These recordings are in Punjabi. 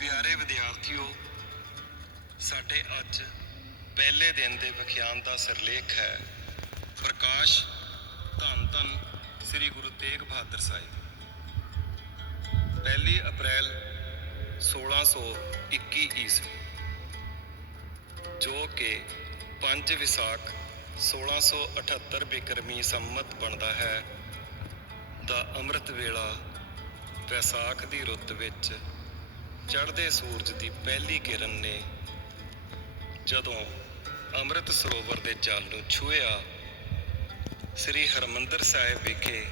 ਪਿਆਰੇ ਵਿਦਿਆਰਥੀਓ, ਸਾਡੇ ਅੱਜ ਪਹਿਲੇ ਦਿਨ ਦੇ ਵਿਖਿਆਨ ਦਾ ਸਿਰਲੇਖ ਹੈ। ਪ੍ਰਕਾਸ਼ ਧੰਨ ਧੰਨ ਸ੍ਰੀ ਗੁਰੂ ਤੇਗ ਬਹਾਦਰ ਸਾਹਿਬ। ਪਹਿਲੀ ਅਪ੍ਰੈਲ 1621 ਈਸਵੀ, ਜੋ ਕਿ 5 ਵਿਸਾਖ 1678 ਬਿਕਰਮੀ ਸੰਮਤ ਬਣਦਾ ਹੈ, ਦਾ ਅੰਮ੍ਰਿਤ ਵੇਲਾ ਵੈਸਾਖ ਦੀ ਰੁੱਤ ਵਿੱਚ ਚੜ੍ਹਦੇ ਸੂਰਜ ਦੀ ਪਹਿਲੀ ਕਿਰਨ ਨੇ ਜਦੋਂ ਅੰਮ੍ਰਿਤ ਸਰੋਵਰ ਦੇ ਜਲ ਨੂੰ ਛੂਹਿਆ, ਸ੍ਰੀ ਹਰਮੰਦਰ ਸਾਹਿਬ ਵਿਖੇ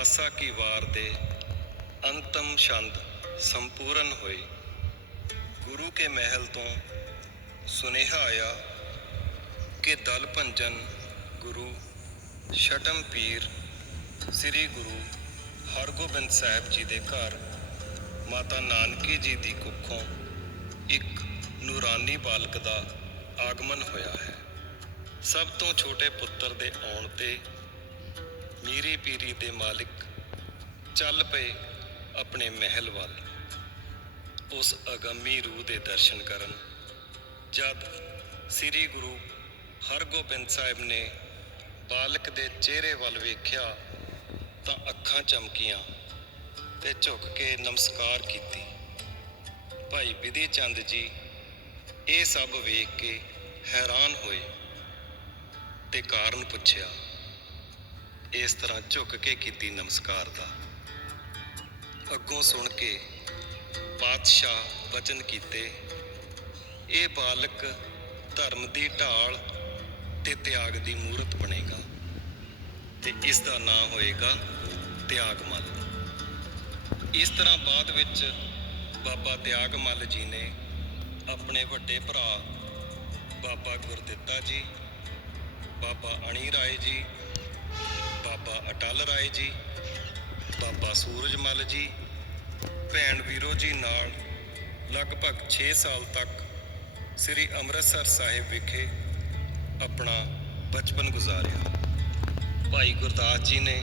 ਆਸਾ ਕੀ ਵਾਰ ਦੇ ਅੰਤਮ ਛੰਦ ਸੰਪੂਰਨ ਹੋਏ। ਗੁਰੂ ਕੇ ਮਹਿਲ ਤੋਂ ਸੁਨੇਹਾ ਆਇਆ ਕਿ ਦਲ ਭੰਜਨ ਗੁਰੂ ਛਟਮ ਪੀਰ ਸ੍ਰੀ ਗੁਰੂ ਹਰਗੋਬਿੰਦ ਸਾਹਿਬ ਜੀ ਦੇ ਘਰ ਮਾਤਾ ਨਾਨਕੀ ਜੀ ਦੀ ਕੁੱਖੋਂ ਇੱਕ ਨੂਰਾਨੀ ਬਾਲਕ ਦਾ ਆਗਮਨ ਹੋਇਆ ਹੈ। ਸਭ ਤੋਂ ਛੋਟੇ ਪੁੱਤਰ ਦੇ ਆਉਣ ਤੇ ਮੀਰੀ ਪੀਰੀ ਦੇ ਮਾਲਿਕ ਚੱਲ ਪਏ ਆਪਣੇ ਮਹਿਲ ਵੱਲ। ਉਸ ਅਗੰਮੀ ਰੂਹ ਦੇ ਦਰਸ਼ਨ ਕਰਨ ਜਦ ਸ੍ਰੀ ਗੁਰੂ ਹਰਗੋਬਿੰਦ ਸਾਹਿਬ ਨੇ ਬਾਲਕ ਦੇ ਚਿਹਰੇ ਵੱਲ ਵੇਖਿਆ ਤਾਂ ਅੱਖਾਂ ਚਮਕੀਆਂ। ਤੇ ਝੁੱਕ ਕੇ ਨਮਸਕਾਰ ਕੀਤੀ। ਭਾਈ ਵਿਧੀ ਚੰਦ ਜੀ ਇਹ ਸਭ ਵੇਖ ਕੇ ਹੈਰਾਨ ਹੋਏ ਤੇ ਕਾਰਨ ਪੁੱਛਿਆ, ਇਸ ਤਰ੍ਹਾਂ ਝੁੱਕ ਕੇ ਕੀਤੀ ਨਮਸਕਾਰ ਦਾ। ਅੱਗੋਂ ਸੁਣ ਕੇ ਪਾਤਸ਼ਾਹ ਵਚਨ ਕੀਤੇ, ਇਹ ਬਾਲਕ ਧਰਮ ਦੀ ਢਾਲ ਤੇ ਤਿਆਗ ਦੀ ਮੂਰਤ ਬਣੇਗਾ ਤੇ ਇਸ ਦਾ ਨਾਂ ਹੋਏਗਾ ਤਿਆਗਮਲ। ਇਸ ਤਰ੍ਹਾਂ ਬਾਅਦ ਵਿੱਚ ਬਾਬਾ ਤਿਆਗ ਮੱਲ ਜੀ ਨੇ ਆਪਣੇ ਵੱਡੇ ਭਰਾ ਬਾਬਾ ਗੁਰਦਿੱਤਾ ਜੀ, ਬਾਬਾ ਅਣੀ ਰਾਏ ਜੀ, ਬਾਬਾ ਅਟਲ ਰਾਏ ਜੀ, ਬਾਬਾ ਸੂਰਜ ਮੱਲ ਜੀ, ਭੈਣ ਵੀਰੋ ਜੀ ਨਾਲ ਲਗਭਗ 6 ਸਾਲ ਤੱਕ ਸ੍ਰੀ ਅੰਮ੍ਰਿਤਸਰ ਸਾਹਿਬ ਵਿਖੇ ਆਪਣਾ ਬਚਪਨ ਗੁਜ਼ਾਰਿਆ। ਭਾਈ ਗੁਰਦਾਸ ਜੀ ਨੇ